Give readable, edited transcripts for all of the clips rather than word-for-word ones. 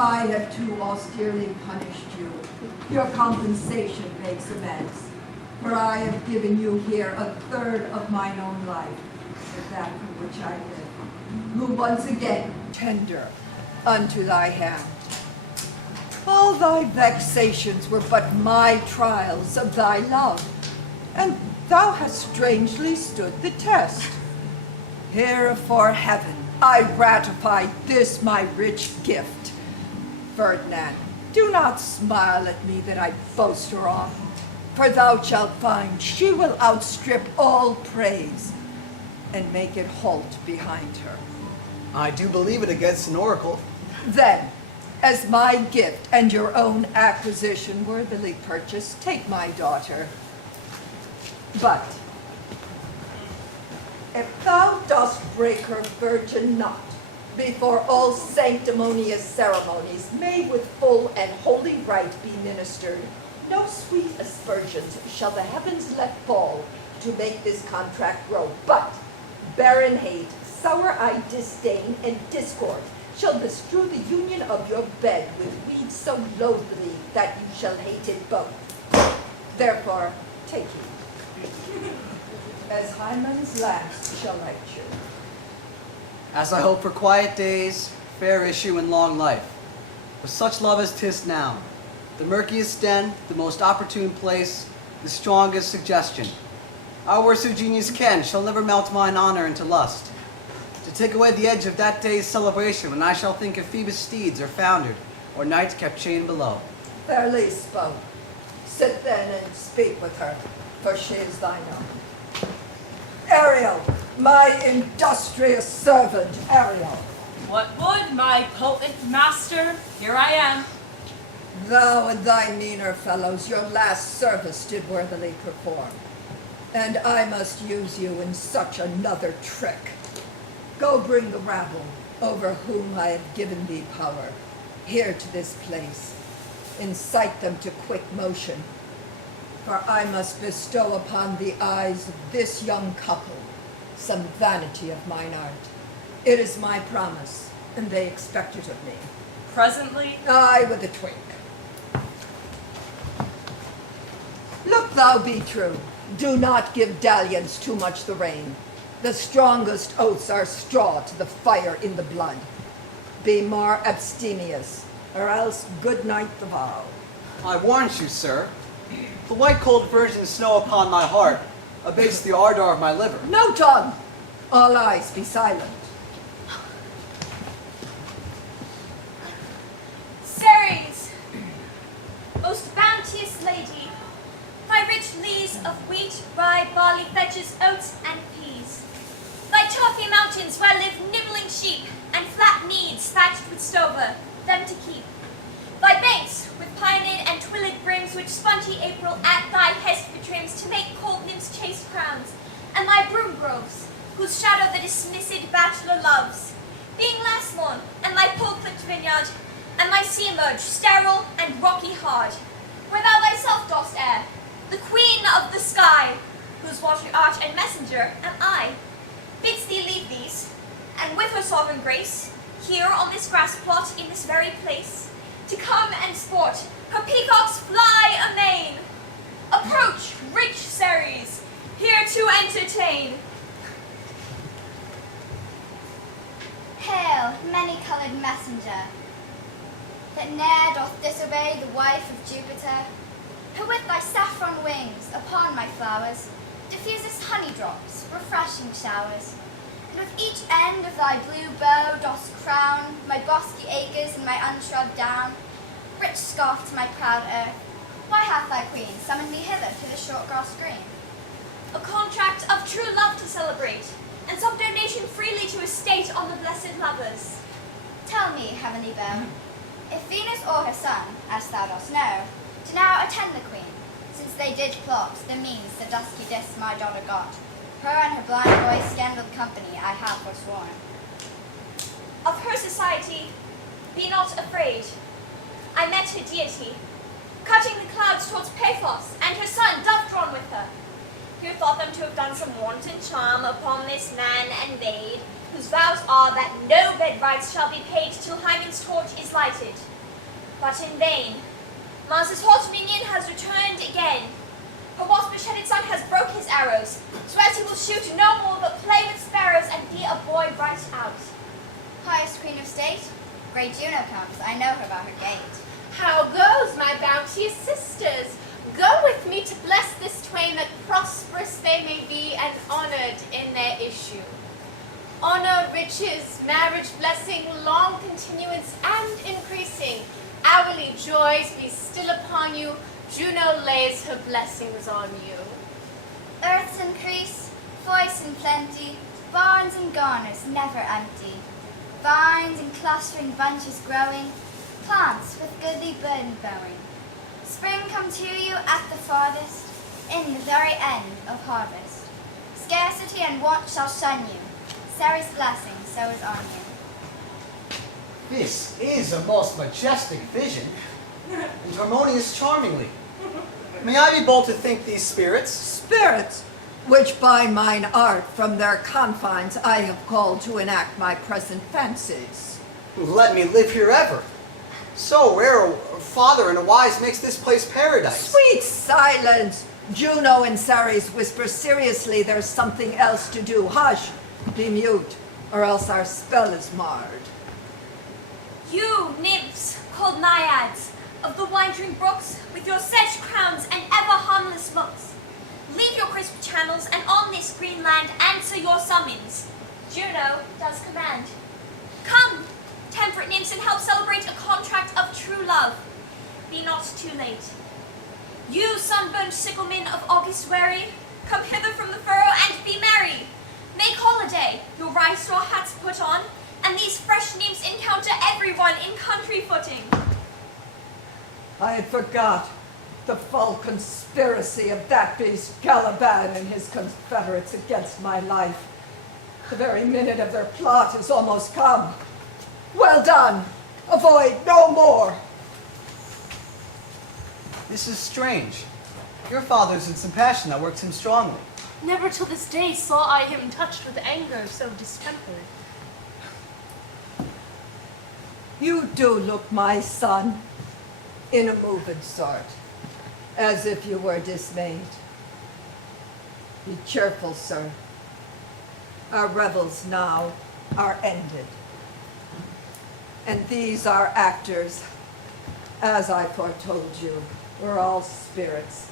I have too austerely punished you, your compensation makes amends. For I have given you here a third of mine own life, with that for which I live, who once again tender unto thy hand. All thy vexations were but my trials of thy love, and thou hast strangely stood the test. Here afore heaven I ratify this my rich gift. Ferdinand, do not smile at me that I boast her off, for thou shalt find she will outstrip all praise, and make it halt behind her. I do believe it against an oracle. Then, as my gift and your own acquisition worthily purchased, take my daughter. But if thou dost break her virgin knot before all sanctimonious ceremonies made with full and holy rite be ministered, no sweet aspersions shall the heavens let fall to make this contract grow, but barren hate, sour-eyed disdain, and discord shall bestrew the union of your bed with weeds so loathly that you shall hate it both. Therefore, take heed, as Hymen's last shall light you. As I hope for quiet days, fair issue, and long life, with such love as 'tis now, the murkiest den, the most opportune place, the strongest suggestion, our worst of genius can shall never melt mine honor into lust, to take away the edge of that day's celebration when I shall think of Phoebus' steeds are foundered, or knights kept chained below. Fairly spoke. Sit then and speak with her, for she is thine own. Ariel, my industrious servant, Ariel. What would my potent master? Here I am. Thou and thy meaner fellows your last service did worthily perform, and I must use you in such another trick. Go bring the rabble, over whom I have given thee power, here to this place. Incite them to quick motion, for I must bestow upon the eyes of this young couple some vanity of mine art. It is my promise, and they expect it of me. Presently? Aye, with a twink. Look thou be true. Do not give dalliance too much the rein. The strongest oaths are straw to the fire in the blood. Be more abstemious, or else good night the vow. I warn you, sir, the white cold virgin snow upon my heart abates the ardor of my liver. No tongue! All eyes be silent. Ceres, most bounteous lady, thy rich lees of wheat, rye, barley, fetches, oats, and peas. Thy turfy mountains where live nibbling sheep, and flat meads thatched with stover, them to keep. Thy banks with pined and twilled brims, which spongy April at thy hest betrims to make cold nymphs chaste crowns, and thy broom groves, whose shadow the dismissed bachelor loves, being last morn, and thy pole-clipped vineyard, and thy sea-emerge, sterile and rocky hard, where thou thyself dost err, the queen of the sky, whose watery arch and messenger am I, bids thee leave these, and with her sovereign grace, here on this grass plot in this very place, to come and sport, her peacocks fly amain. Approach, rich Ceres, here to entertain. Hail, many-coloured messenger, that ne'er doth disobey the wife of Jupiter, who with thy saffron wings upon my flowers diffusest honey drops, refreshing showers, and with each end of thy blue bow dost crown my bosky acres and my unshrubbed down, rich scarf to my proud earth. Why hath thy queen summoned thee hither to the short grass green? A contract of true love to celebrate, and some donation freely to estate on the blessed lovers. Tell me, heavenly beau, if Venus or her son, as thou dost know, do now attend the queen, since they did plot the means the dusky dis my daughter got, her and her blind boy scandaled company I have forsworn. Of her society, be not afraid. I met her deity, cutting the clouds towards Paphos, and her son dove-drawn with her, who thought them to have done some wanton charm upon this man and invade, whose vows are that no bed rights shall be paid till Hymen's torch is lighted. But in vain. Mars's hot minion has returned again. Her wasp-beheaded son has broke his arrows, swears he will shoot no more but play with sparrows and be a boy right out. Highest Queen of State, great Juno comes, I know her by her gait. How goes, my bounteous sisters? Go with me to bless this twain, that prosperous they may be and honored in their issue. Honor, riches, marriage blessing, long continuance and increasing. Hourly joys be still upon you. Juno lays her blessings on you. Earth's increase, voice in plenty, barns and garners never empty. Vines and clustering bunches growing, plants with goodly burden bowing. Spring come to you at the farthest, in the very end of harvest. Scarcity and want shall shun you. Ceres' blessing, so is on you. This is a most majestic vision, and harmonious charmingly. May I be bold to think these spirits? Spirits, which by mine art from their confines I have called to enact my present fancies. Let me live here ever. So rare a father and a wise makes this place paradise. Sweet silence! Juno and Ceres whisper seriously there's something else to do. Hush, be mute, or else our spell is marred. You, nymphs, called naiads, of the wandering brooks, with your sedge crowns and ever harmless looks, leave your crisp channels, and on this green land answer your summons. Juno does command. Come, temperate nymphs, and help celebrate a contract of true love. Be not too late. You, sunburned sicklemen of August weary, come hither from the furrow and be merry. Make holiday, your rye straw hats put on, and these fresh nymphs encounter everyone in country footing. I had forgot the full conspiracy of that beast Caliban and his confederates against my life. The very minute of their plot is almost come. Well done! Avoid no more! This is strange. Your father's in some passion that works him strongly. Never till this day saw I him touched with anger so distempered. You do look, my son, in a moving sort, as if you were dismayed. Be cheerful, sir. Our revels now are ended. And these our actors, as I foretold you, were all spirits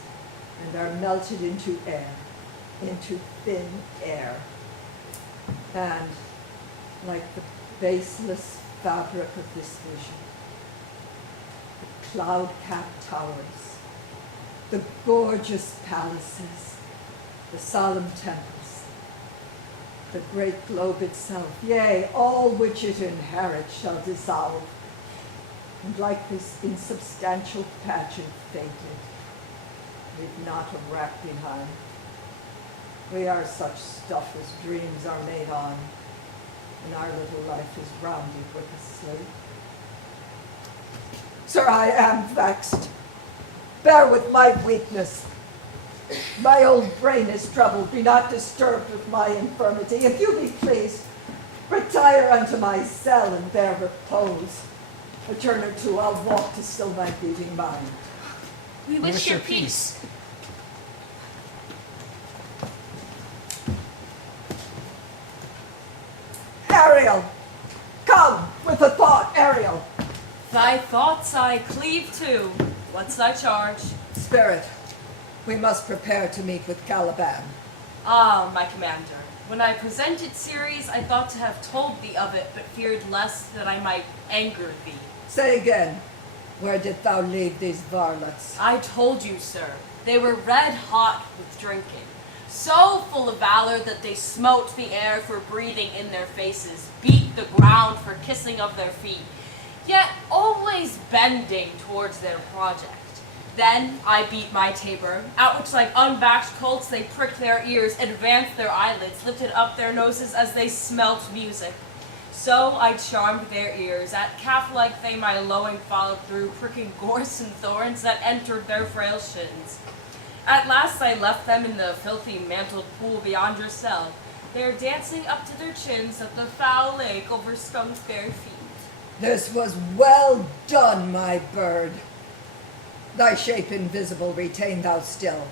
and are melted into air, into thin air. And like the baseless fabric of this vision, the cloud-capped towers, the gorgeous palaces, the solemn temples, the great globe itself, yea, all which it inherits shall dissolve, and like this insubstantial pageant fainted, leave not a wrack behind. We are such stuff as dreams are made on, and our little life is rounded with a sleep. Sir, I am vexed. Bear with my weakness. My old brain is troubled. Be not disturbed with my infirmity. If you be pleased, retire unto my cell and there repose. A turn or two I'll walk to still my beating mind. We wish your peace. Ariel! Come with a thought, Ariel! Thy thoughts I cleave to. What's thy charge? Spirit, we must prepare to meet with Caliban. Ah, my commander. When I presented Ceres, I thought to have told thee of it, but feared lest that I might anger thee. Say again, where didst thou leave these varlets? I told you, sir, they were red hot with drinking, so full of valor that they smote the air for breathing in their faces, beat the ground for kissing of their feet, yet always bending towards their project. Then I beat my tabor, at which like unbacked colts they pricked their ears, advanced their eyelids, lifted up their noses as they smelt music. So I charmed their ears, at calf-like they my lowing followed through, pricking gorse and thorns that entered their frail shins. At last I left them in the filthy mantled pool beyond your cell, They are dancing up to their chins at the foul lake over Scumm's bare feet. This was well done, my bird. Thy shape invisible retain thou still.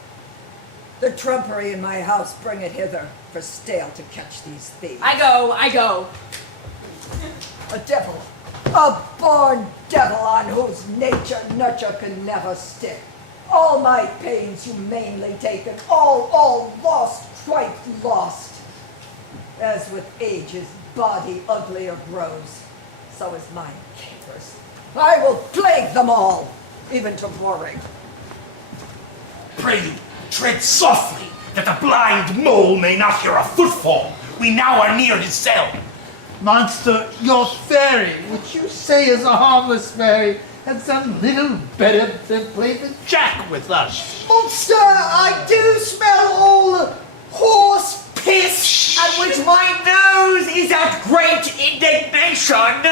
The trumpery in my house bring it hither, for stale to catch these thieves. I go. A devil, a born devil on whose nature nurture can never stick. All my pains humanely taken, all lost, quite lost. As with age his body uglier grows, so is mine capers. I will plague them all, even to boring. Pray you, tread softly, that the blind mole may not hear a footfall. We now are near his cell. Monster, your fairy, which you say is a harmless fairy, has done little better than play the jack with us. Monster, I do smell all the horse piss, at which my nose is at great indignation.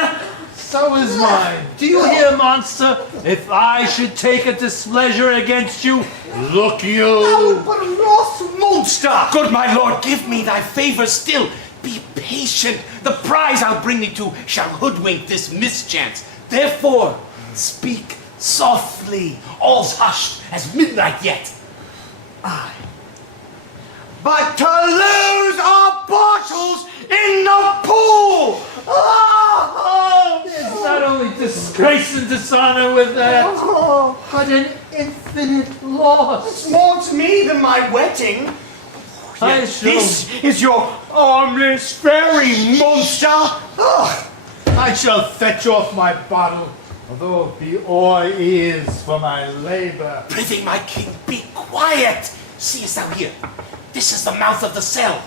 So is mine. Do you hear, monster? If I should take a displeasure against you, look you. Oh, but a lost monster! Good my lord, give me thy favor still. Be patient. The prize I'll bring thee to shall hoodwink this mischance. Therefore, speak softly. All's hushed as midnight yet. But to lose our bottles in the pool! There's not only disgrace and dishonor with that, but an infinite loss. More to me than my wedding. I Yet shall- this is your harmless fairy monster! I shall fetch off my bottle, although the ore is for my labor. Prithee, my king, be quiet. Seest thou here? This is the mouth of the cell.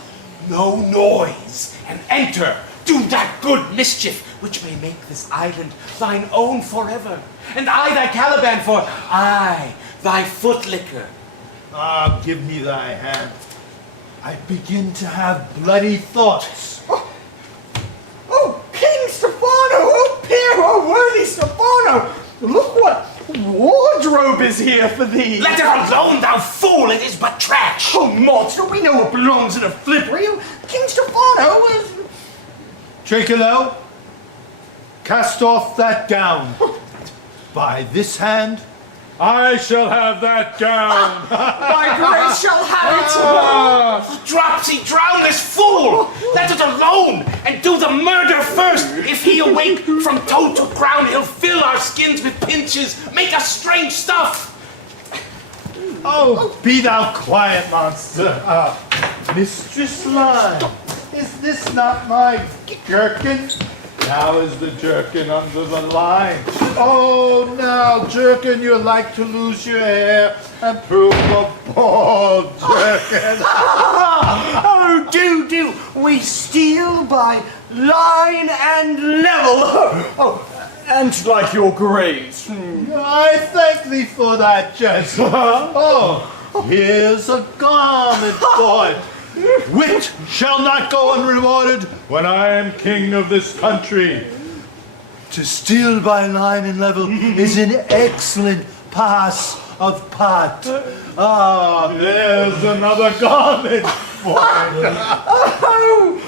No noise, and enter. Do that good mischief which may make this island thine own forever, and I thy Caliban for I thy footlicker. Ah, give me thy hand. I begin to have bloody thoughts. Oh, King Stefano! Oh, Pierre! Oh, worthy Stefano! Look what wardrobe is here for thee! Let it alone, thou fool! It is but trash. Oh, monster, we know what belongs in a flipper. You, King Stefano is... Trinculo, cast off that gown. By this hand, I shall have that gown. My grace shall have it! Dropsy, drown this fool! Let it alone, and do the murder first. If he awake from toe to crown, he'll fill our skins with pinches, make us strange stuff. Oh, be thou quiet, monster. Mistress Lime, is this not my jerkin? Now is the jerkin under the line. Oh, now, jerkin, you like to lose your hair and prove a bald jerkin. Oh, do. We steal by line and level. Oh, and like your grace. I thank thee for that, jest. Oh, here's a garment, boy. Wit shall not go unrewarded when I am king of this country. To steal by line and level is an excellent pass of part. Ah, there's another garment, boy. Oh,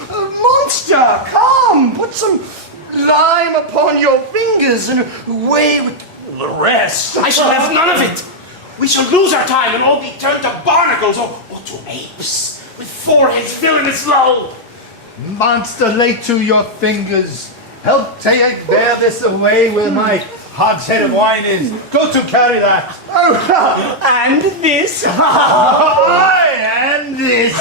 monster, come, put some lime upon your fingers and away with the rest. I shall have none of it. We shall lose our time and all be turned to barnacles or to apes, with foreheads filling its low. Monster, lay to your fingers. Help take bear this away where my hogshead of wine is. Go to carry that. Oh, and this. Aye, and this.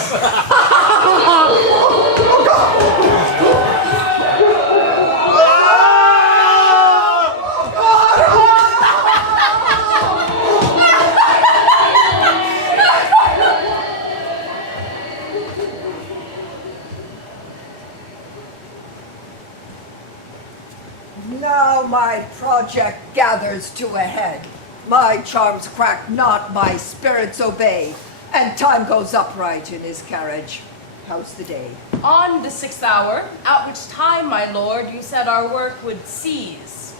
Now my project gathers to a head. My charms crack not, my spirits obey, and time goes upright in his carriage. How's the day? On the 6th hour, at which time, my lord, you said our work would cease.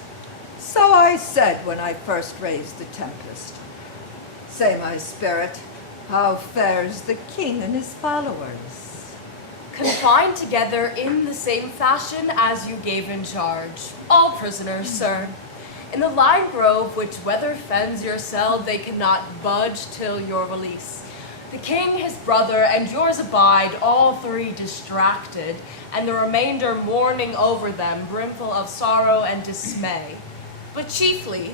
So I said when I first raised the Tempest. Say, my spirit, how fares the king and his followers? confined together in the same fashion as you gave in charge. All prisoners, sir. In the lime grove which weather fends your cell, they cannot budge till your release. The king, his brother, and yours abide, all three distracted, and the remainder mourning over them, brimful of sorrow and dismay. But chiefly,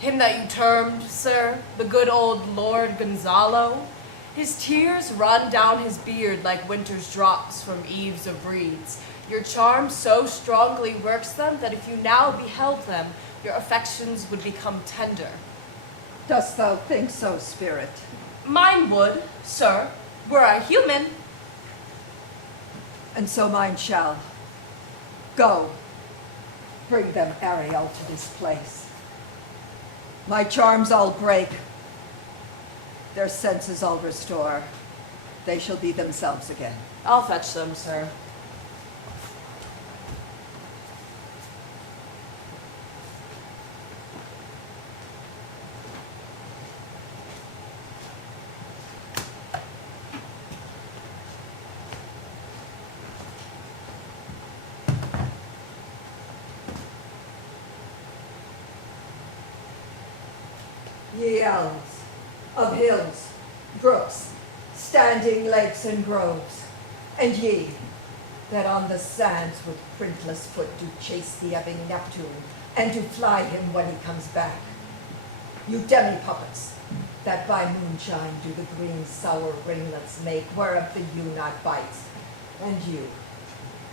him that you termed, sir, the good old Lord Gonzalo, his tears run down his beard like winter's drops from eaves of reeds. Your charm so strongly works them that if you now beheld them, your affections would become tender. Dost thou think so, spirit? Mine would, sir, were I human. And so mine shall. Go, bring them Ariel to this place. My charms I'll break, their senses I'll restore. They shall be themselves again. I'll fetch them, sir. Ye elves of hills, brooks, standing lakes and groves, and ye that on the sands with printless foot do chase the ebbing Neptune, and do fly him when he comes back. You demi-puppets, that by moonshine do the green sour ringlets make, whereof the ewe not bites, and you,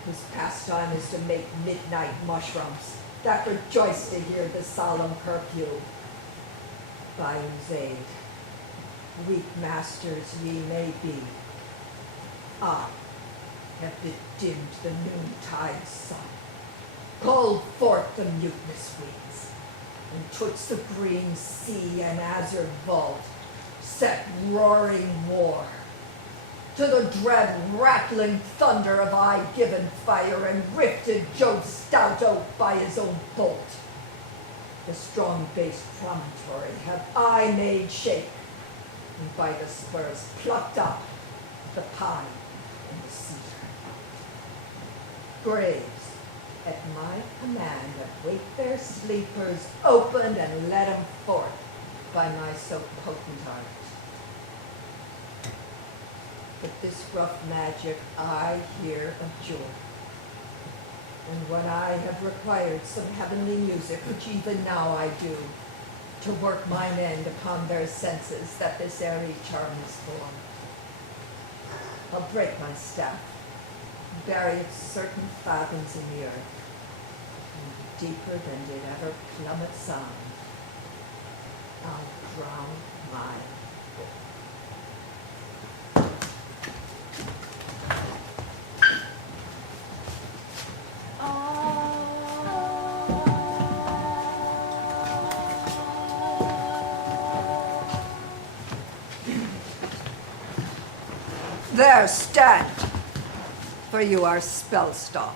whose pastime is to make midnight mushrooms, that rejoice to hear the solemn curfew. By whose aid, weak masters ye may be, I have bedimmed the noontide sun, called forth the mutinous winds, and twixt the green sea and azure vault set roaring war, to the dread rattling thunder of eye-given fire, and rifted Jove's stout oak by his own bolt. The strong-based promontory have I made shake, and by the spurs plucked up the pine and the cedar. Graves, at my command, await their sleepers, opened and let 'em forth by my so potent art. But this rough magic I here abjure. And when I have required some heavenly music, which even now I do, to work mine end upon their senses, that this airy charm is born, I'll break my staff, bury it certain fathoms in the earth, and deeper than did ever plummet sound, I'll drown my There, stand, for you are spell-stopped.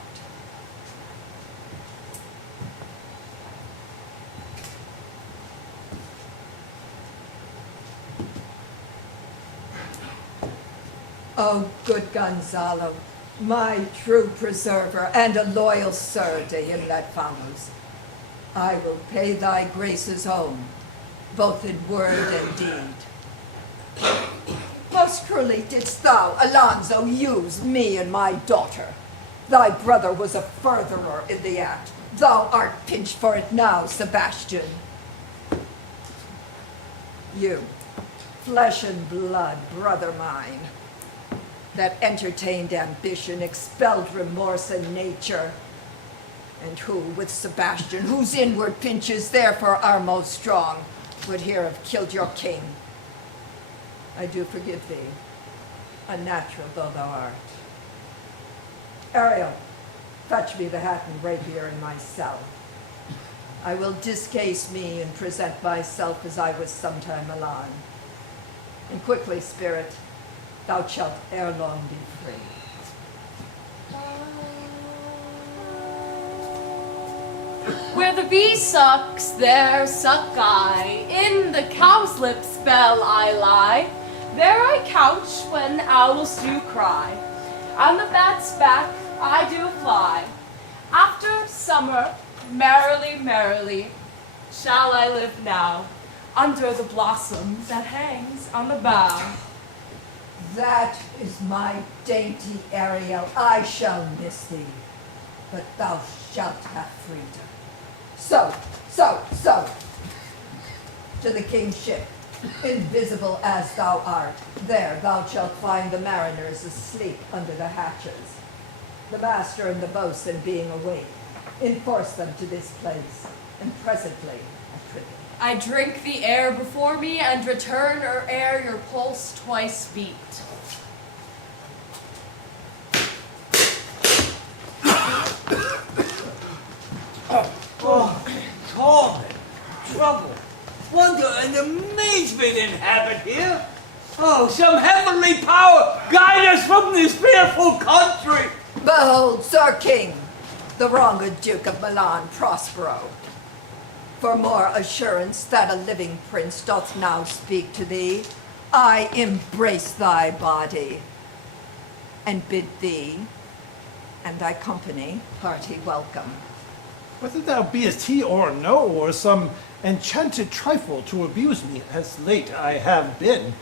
Oh, good Gonzalo, my true preserver, and a loyal sir to him that follows, I will pay thy graces home, both in word and deed. Most cruelly didst thou, Alonso, use me and my daughter. Thy brother was a furtherer in the act. Thou art pinched for it now, Sebastian. You, flesh and blood, brother mine, that entertained ambition, expelled remorse and nature, and who, with Sebastian, whose inward pinches therefore are most strong, would here have killed your king. I do forgive thee, unnatural though thou art. Ariel, fetch me the hat and rapier in my cell. I will discase me and present myself as I was sometime Milan. And quickly, spirit, thou shalt ere long be free. Where the bee sucks, there suck I. In the cowslip spell I lie. There I couch when owls do cry. On the bat's back I do fly. After summer, merrily, merrily, shall I live now, under the blossom that hangs on the bough. That is my dainty Ariel. I shall miss thee, but thou shalt have freedom. So, to the king's ship, invisible as thou art, there thou shalt find the mariners asleep under the hatches. The master and the boatswain being awake, enforce them to this place, and presently I trip it. I drink the air before me and return ere your pulse twice beat. Oh, torment, trouble, wonder, and amazement inhabit here. Oh, some heavenly power guide us from this fearful country. Behold, Sir King, the wronged Duke of Milan, Prospero. For more assurance that a living prince doth now speak to thee, I embrace thy body, and bid thee and thy company hearty welcome. Whether thou beest he or no, or some enchanted trifle to abuse me, as late I have been,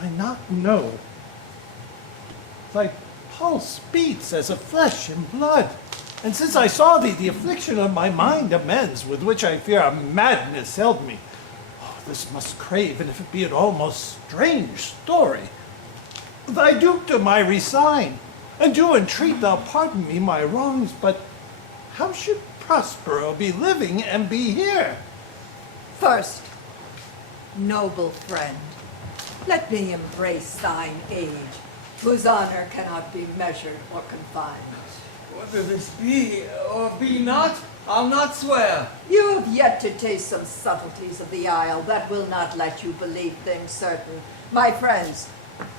I not know. Thy pulse beats as of flesh and blood, and since I saw thee, the affliction of my mind amends, with which I fear a madness held me. Oh, this must crave, and if it be an almost strange story, thy dukedom I resign, and do entreat thou pardon me my wrongs, but how should Prospero be living and be here? First, noble friend, let me embrace thine age, whose honor cannot be measured or confined. Whether this be or be not, I'll not swear. You have yet to taste some subtleties of the isle that will not let you believe things certain. My friends,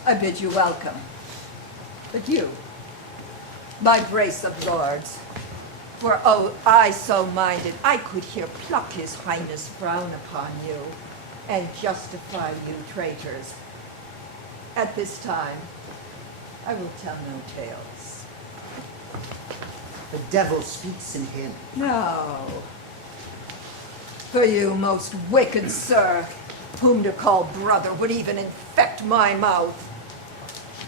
I bid you welcome. But you, my brace of lords, were I so minded, I could here pluck his highness frown upon you and justify you traitors. At this time, I will tell no tales. The devil speaks in him. No. For you, most wicked sir, whom to call brother would even infect my mouth.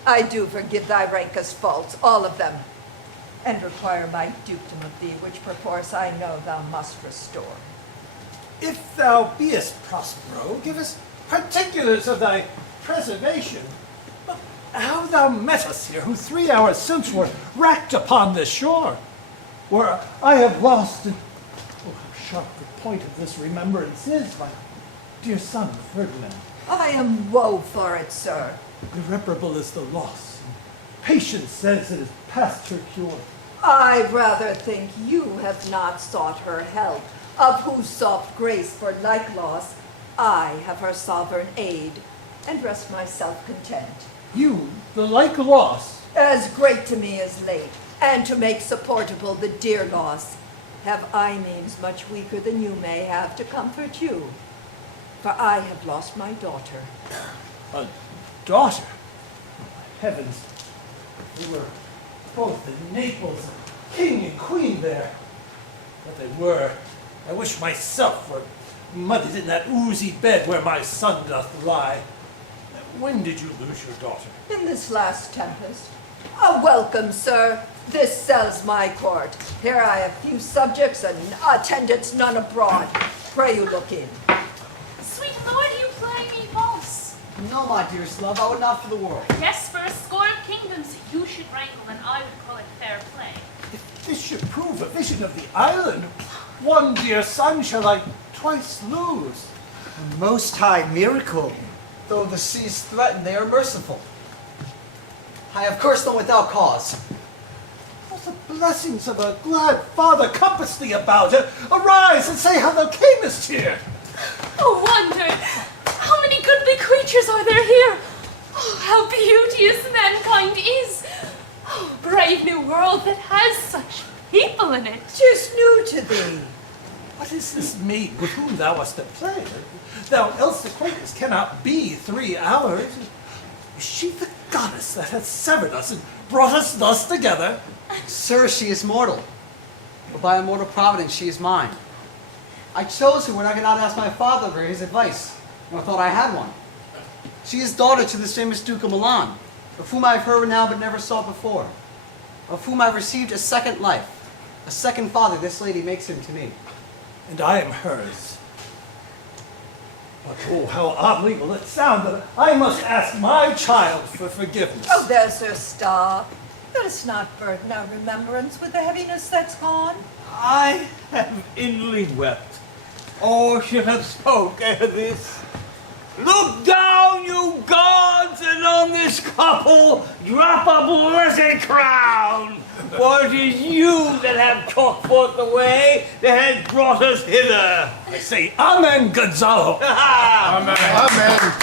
I do forgive thy rankest faults, all of them, and require my dukedom of thee, which perforce I know thou must restore. If thou beest Prospero, give us particulars of thy preservation. How thou met us here, who 3 hours since were wrecked upon this shore, where I have lost, and oh, how sharp the point of this remembrance is, my dear son Ferdinand. I am woe for it, sir. Irreparable is the loss. Patience says it is past her cure. I rather think you have not sought her help, of whose soft grace for like loss I have her sovereign aid, and rest myself content. You, the like loss, As great to me as late, and to make supportable the dear loss, have I means much weaker than you may have to comfort you. For I have lost my daughter. a daughter. Heavens, we were both in Naples, king and queen there. What they were, I wish myself were muddied in that oozy bed where my son doth lie. When did you lose your daughter? In this last tempest. A welcome, sir. This sells my court. Here I have few subjects and attendants none abroad. Pray you look in. Sweet lord, you play me false. No, my dearest love, I would not for the world. Yes, for a score of kingdoms you should wrangle, and I would call it fair play. If this should prove a vision of the island, one dear son shall I twice lose. A most high miracle. Though the seas threaten, they are merciful. I have cursed them without cause. All the blessings of a glad father compass thee about. Arise and say how thou camest here. Oh, wonder! How many goodly creatures are there here? Oh, how beauteous mankind is! Oh, brave new world that has such people in it! 'Tis new to thee. What is this maid with whom thou wast at play? Thou else acquaintance cannot be 3 hours. Is she the goddess that hath severed us and brought us thus together? Sir, she is mortal, but by a mortal providence she is mine. I chose her when I could not ask my father for his advice, nor thought I had one. She is daughter to this famous Duke of Milan, of whom I have heard now but never saw before, of whom I have received a second life, a second father this lady makes him to me. And I am hers. But oh, how oddly will it sound that I must ask my child for forgiveness. Oh, there's her star. Let us not burden our remembrance with the heaviness that's gone. I have inly wept, or should have spoke ere this. Look down, you gods, and on this couple drop a blessed crown. For it is you that have chalked forth the way that has brought us hither. I say, Amen, Gonzalo. Amen. Amen.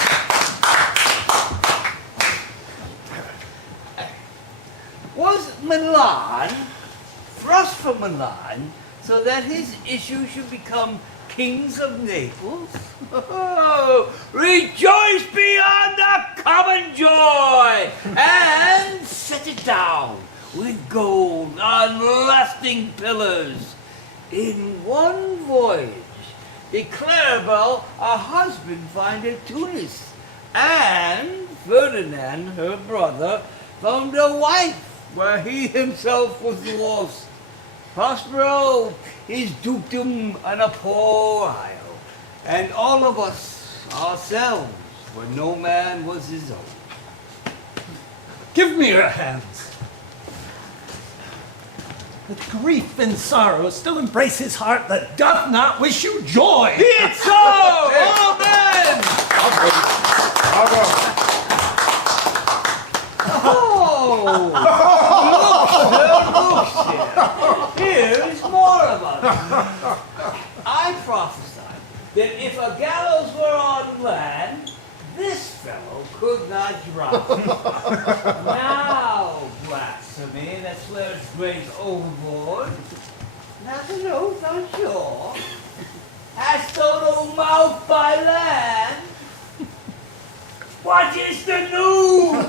Was Milan thrust from Milan so that his issue should become kings of Naples? Oh, rejoice beyond the common joy and set it down with gold on lasting pillars. In one voyage did Claribel a husband find at Tunis, and Ferdinand, her brother, found a wife where he himself was lost. Prospero, his dukedom, and a poor isle, and all of us ourselves, where no man was his own. Give me your hands. That grief and sorrow still embrace his heart that doth not wish you joy. Be it so! Amen! Oh! Look, here is more about it. I prophesied that if a gallows were on land, this fellow could not drop. Now, blasphemy that swears grace overboard, not an oath on shore, hast thou no mouth by land? What is the news?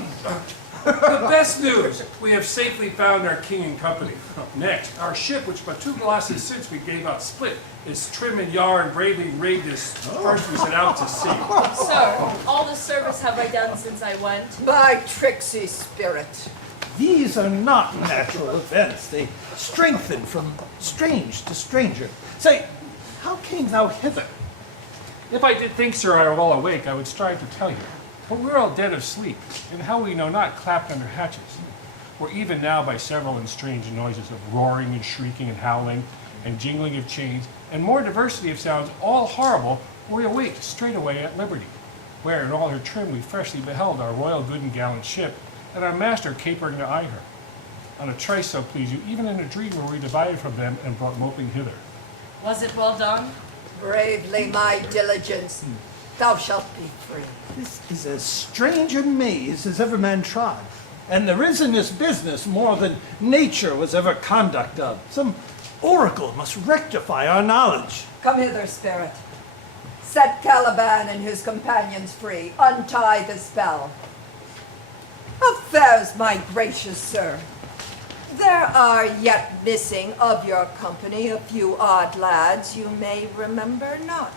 The best news, we have safely found our king and company. Next, our ship, which but 2 glasses since we gave out split, is trim and yar and bravely rigged as first we set out to sea. Sir, all the service have I done since I went. My tricksy spirit. These are not natural events. They strengthen from strange to stranger. Say, how came thou hither? If I did think, sir, I were all awake, I would strive to tell you. But we're all dead of sleep, and how we know not clapped under hatches. We're even now by several and strange noises of roaring and shrieking and howling, and jingling of chains, and more diversity of sounds, all horrible, were we awake straightway at liberty, where in all her trim we freshly beheld our royal good and gallant ship, and our master capering to eye her. On a trice, so please you, even in a dream were we divided from them and brought moping hither. Was it well done? Bravely my diligence. Thou shalt be free. This is as strange a maze as ever man trod. And there is in this business more than nature was ever conduct of. Some oracle must rectify our knowledge. Come hither, spirit. Set Caliban and his companions free. Untie the spell. Affairs, my gracious sir. There are yet missing of your company a few odd lads you may remember not.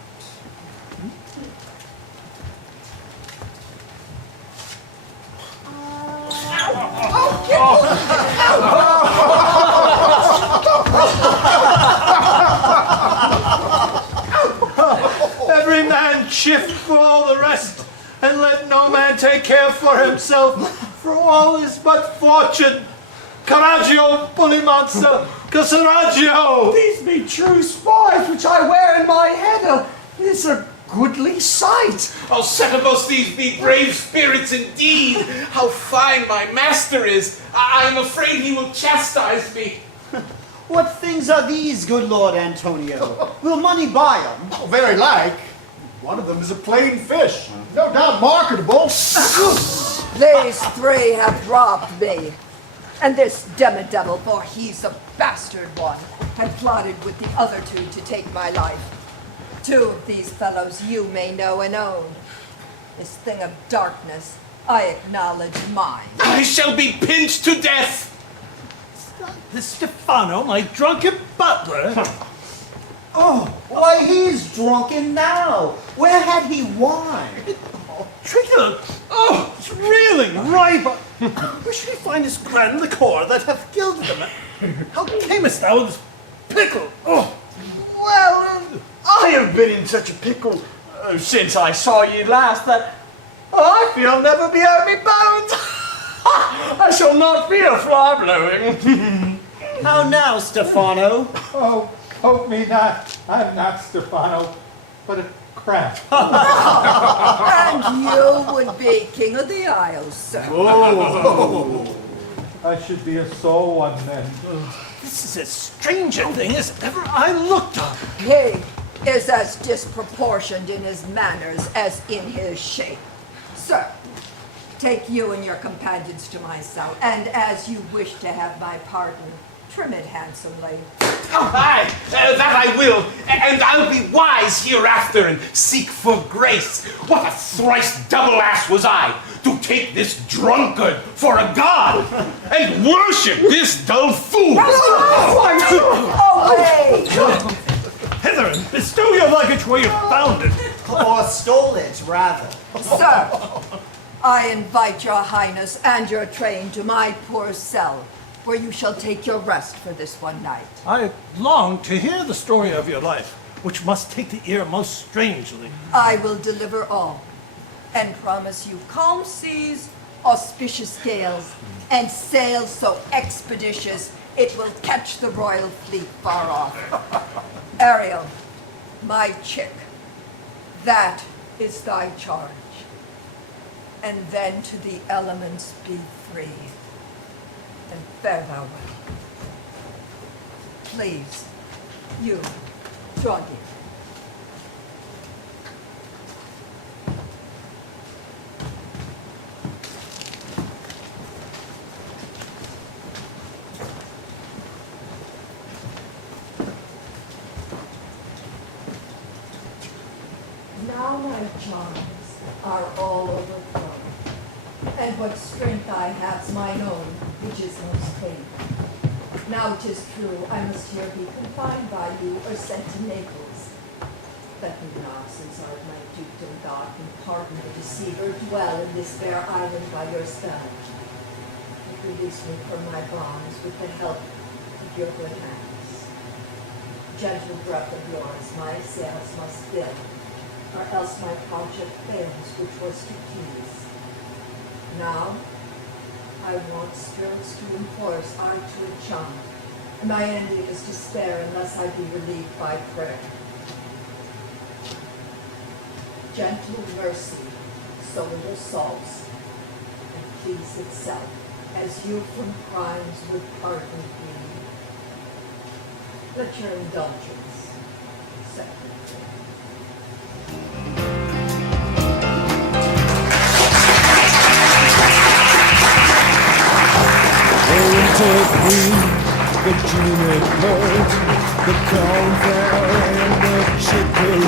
Every man shift for all the rest, and let no man take care for himself, for all is but fortune. Coraggio, Bulimanza, Casaraggio! These be true spars which I wear in my head. Is a goodly sight. Oh, Setebos, these be brave spirits indeed. How fine my master is. I am afraid he will chastise me. What things are these, good Lord Antonio? Will money buy them? Oh, very like. One of them is a plain fish. No doubt marketable. These three have robbed me. And this demi-devil, for he's a bastard one, had plotted with the other two to take my life. 2 of these fellows you may know and own. This thing of darkness, I acknowledge mine. I shall be pinched to death. This Stefano, my drunken butler. Oh, why, he's drunken now. Where had he wine? Trigger! Oh, it's reeling, ripe. Where should we find this grand liquor that hath gilded them? How camest thou this pickle? Oh, Well, I have been in such a pickle since I saw ye last that I feel I'll never be out of me bones. I shall not be a fly blowing. how now, Stefano? Oh, quote me not. I'm not Stefano, but a crab. And you would be king of the Isles, sir. Oh, I should be a sole one then. This is as strange a thing as ever I looked on. He is as disproportioned in his manners as in his shape. Sir, take you and your companions to my cell, and as you wish to have my pardon, trim it handsomely. Aye, that I will, and I'll be wise hereafter and seek for grace. What a thrice double ass was I to take this drunkard for a god and worship this dull fool. Away! Hither and bestow your luggage where you found it. Or stole it, rather. Sir, I invite your highness and your train to my poor cell, where you shall take your rest for this one night. I long to hear the story of your life, which must take the ear most strangely. I will deliver all, and promise you calm seas, auspicious gales, and sails so expeditious it will catch the royal fleet far off. Ariel, my chick, that is thy charge. And then to the elements be free, and fare thou well. Please, you, Droggy. Now my charms are all overflowing, and what strength I have's mine own, which is most painful. Now 'tis true, I must here be confined by you, or sent to Naples. Let me now, since art my dukedom got, and pardon the deceiver, dwell in this fair island by your side. And release me from my bonds with the help of your good hands. Gentle breath of yours my sails must fill, or else my project fails, which was to please. Now, I want spirits to enforce, I to enchant, and my ending is despair unless I be relieved by prayer. Gentle mercy, so it assaults, and please itself, as you from crimes would pardon me. Let your indulgence set me free. The juniper, the cornflower and the chicory,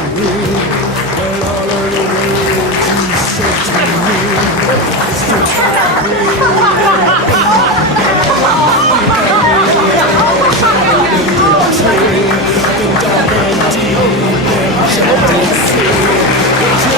and all of the words you said to me. Still the dark and deep and shall see. She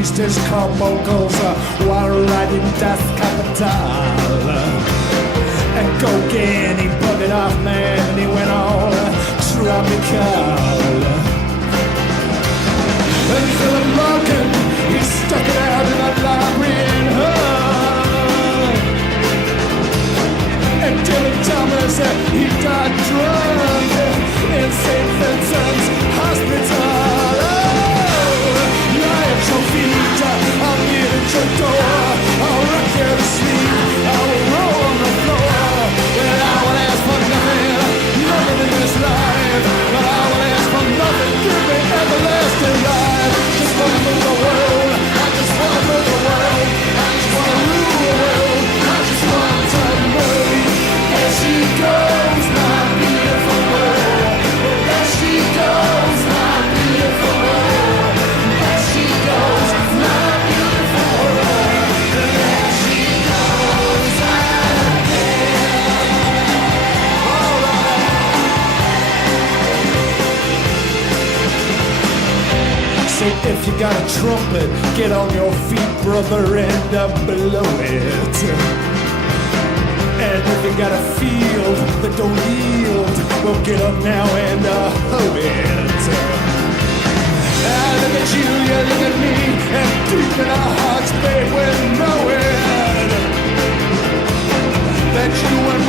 greased his carbuncles while riding Das Kapital. And cocaine, he bugged off, man, and he went all tropical. And Philip Larkin, he stuck it out in that library in her. And Dylan Thomas, he died drunk in St. Vincent's Hospital. Oh, lie at your feet, I'll kneel at your door, I'll rock you to sleep, I'll roll on the floor. Well, I will ask for nothing in this life, but I will ask for nothing, give me everlasting life. Just wanna move the world, I just wanna move the world, I just wanna rule the world, I just want to move. There she goes, my beautiful world. There she goes, my beautiful world. There she goes, my beautiful world. There she goes again. All right. So if you got a trumpet, get on your feet, brother, and blow it. And if you got a field that don't yield, well, get up now and hoe it. I look at you, you look at me, and deep in our hearts, babe, we're knowing that you and